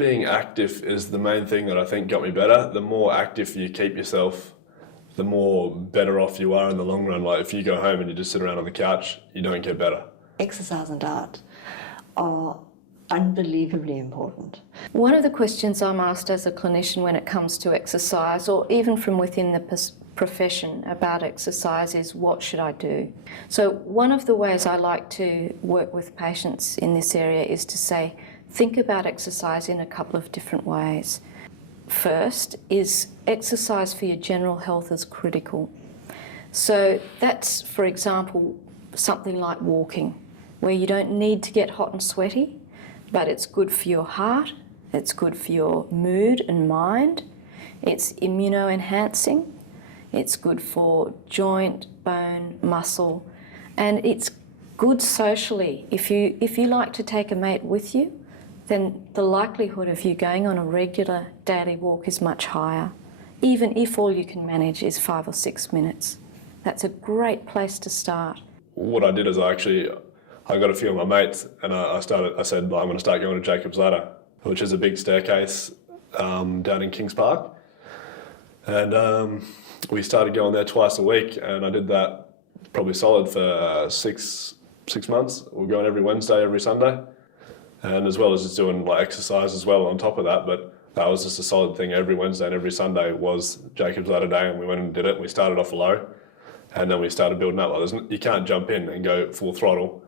Being active is the main thing that I think got me better. The more active you keep yourself, the more better off you are in the long run. Like if you go home and you just sit around on the couch, you don't get better. Exercise and diet are unbelievably important. One of the questions I'm asked as a clinician when it comes to exercise, or even from within the profession about exercise, is what should I do? So one of the ways I like to work with patients in this area is to say, think about exercise in a couple of different ways. First is exercise for your general health is critical. So that's, for example, something like walking, where you don't need to get hot and sweaty, but it's good for your heart, it's good for your mood and mind, it's immuno-enhancing, it's good for joint, bone, muscle, and it's good socially. If you like to take a mate with you, then the likelihood of you going on a regular daily walk is much higher, even if all you can manage is 5 or 6 minutes. That's a great place to start. What I did is I got a few of my mates and I said, I'm going to start going to Jacob's Ladder, which is a big staircase down in Kings Park. And we started going there twice a week, and I did that probably solid for six months. We're going every Wednesday, every Sunday. And as well as just doing like exercise as well on top of that, but that was just a solid thing. Every Wednesday and every Sunday was Jacob's Ladder Day, and we went and did it. We started off low, and then we started building up. Like, you can't jump in and go full throttle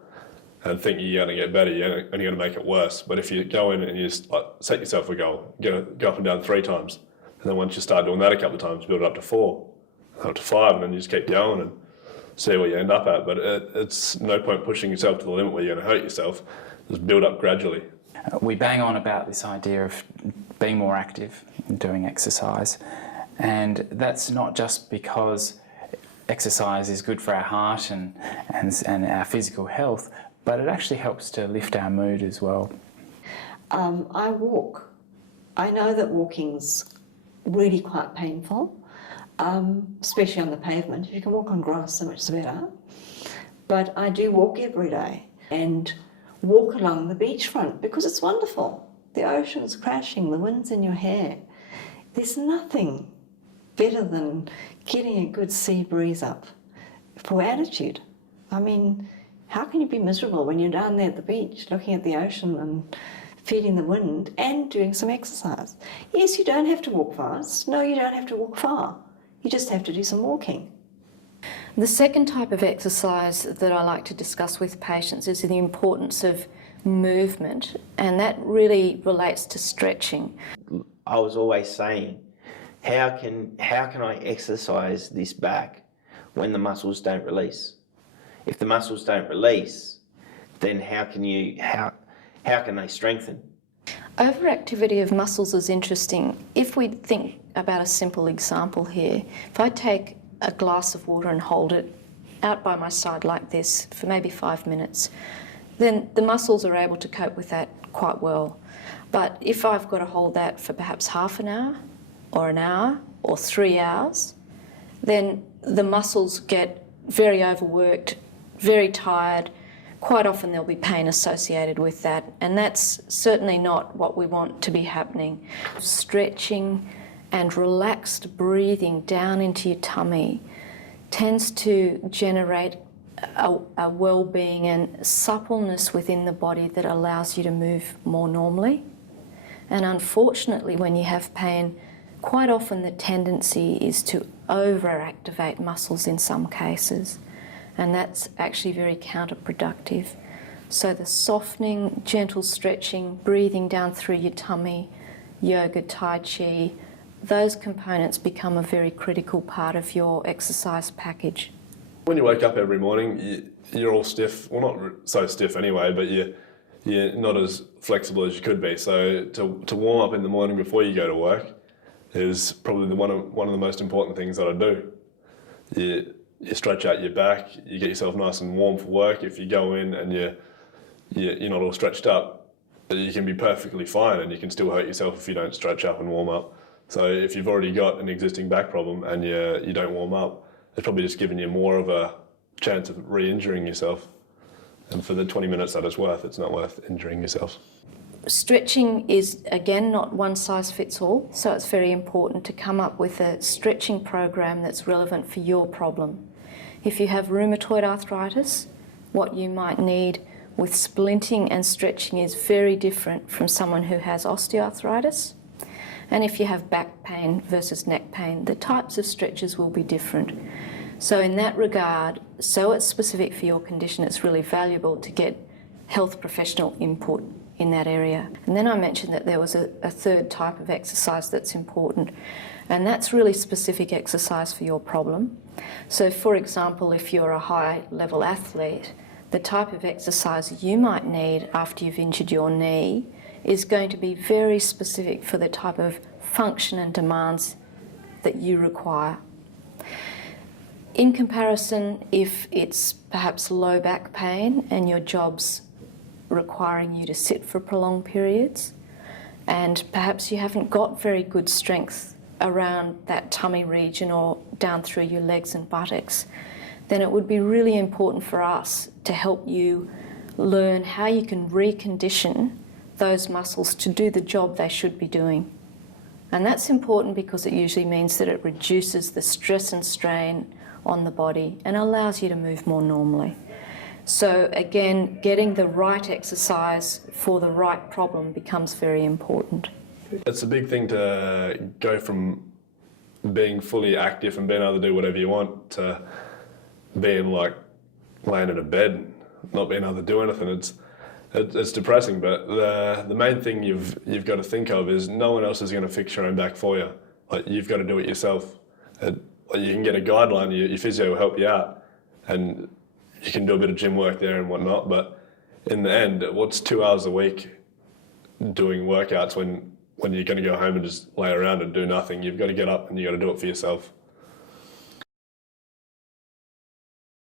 and think you're going to get better, you're only going to make it worse. But if you go in and you just like, set yourself a goal, go up and down 3 times, and then once you start doing that a couple of times, build it up to 4, up to 5, and then you just keep going and see where you end up at. But it's no point pushing yourself to the limit where you're going to hurt yourself. Just build up gradually. We bang on about this idea of being more active and doing exercise, and that's not just because exercise is good for our heart and our physical health, but it actually helps to lift our mood as well. I walk. I know that walking's really quite painful, especially on the pavement. If you can walk on grass, so much better. But I do walk every day and walk along the beachfront because it's wonderful. The ocean's crashing, the wind's in your hair. There's nothing better than getting a good sea breeze up for attitude. I mean, how can you be miserable when you're down there at the beach looking at the ocean and feeling the wind and doing some exercise? Yes, you don't have to walk fast. No, you don't have to walk far. You just have to do some walking. The second type of exercise that I like to discuss with patients is the importance of movement, and that really relates to stretching. I was always saying, how can I exercise this back when the muscles don't release? If the muscles don't release, then how can they strengthen? Overactivity of muscles is interesting. If we think about a simple example here, if I take a glass of water and hold it out by my side like this for maybe 5 minutes, then the muscles are able to cope with that quite well. But if I've got to hold that for perhaps half an hour or 3 hours, then the muscles get very overworked, very tired. Quite often there'll be pain associated with that, and that's certainly not what we want to be happening. Stretching and relaxed breathing down into your tummy tends to generate a well-being and suppleness within the body that allows you to move more normally. And unfortunately, when you have pain, quite often the tendency is to overactivate muscles in some cases, and that's actually very counterproductive. So the softening, gentle stretching, breathing down through your tummy, yoga, tai chi, those components become a very critical part of your exercise package. When you wake up every morning, you're all stiff. Well, not so stiff anyway, but you're not as flexible as you could be. So to warm up in the morning before you go to work is probably one of the most important things that I do. You stretch out your back, you get yourself nice and warm for work. If you go in and you're not all stretched up, you can be perfectly fine and you can still hurt yourself if you don't stretch up and warm up. So if you've already got an existing back problem and you don't warm up, it's probably just giving you more of a chance of re-injuring yourself. And for the 20 minutes that it's worth, it's not worth injuring yourself. Stretching is, again, not one size fits all, so it's very important to come up with a stretching program that's relevant for your problem. If you have rheumatoid arthritis, what you might need with splinting and stretching is very different from someone who has osteoarthritis. And if you have back pain versus neck pain, the types of stretches will be different. So in that regard, so it's specific for your condition, it's really valuable to get health professional input in that area. And then I mentioned that there was a third type of exercise that's important, and that's really specific exercise for your problem. So for example, if you're a high level athlete, the type of exercise you might need after you've injured your knee is going to be very specific for the type of function and demands that you require. In comparison, if it's perhaps low back pain and your job's requiring you to sit for prolonged periods, and perhaps you haven't got very good strength around that tummy region or down through your legs and buttocks, then it would be really important for us to help you learn how you can recondition those muscles to do the job they should be doing. And that's important because it usually means that it reduces the stress and strain on the body and allows you to move more normally. So again, getting the right exercise for the right problem becomes very important. It's a big thing to go from being fully active and being able to do whatever you want to being like laying in a bed, not being able to do anything. It's depressing, but the main thing you've got to think of is no one else is going to fix your own back for you. Like, you've got to do it yourself. You can get a guideline, your physio will help you out, and you can do a bit of gym work there and whatnot, but in the end, what's 2 hours a week doing workouts when you're going to go home and just lay around and do nothing? You've got to get up and you've got to do it for yourself.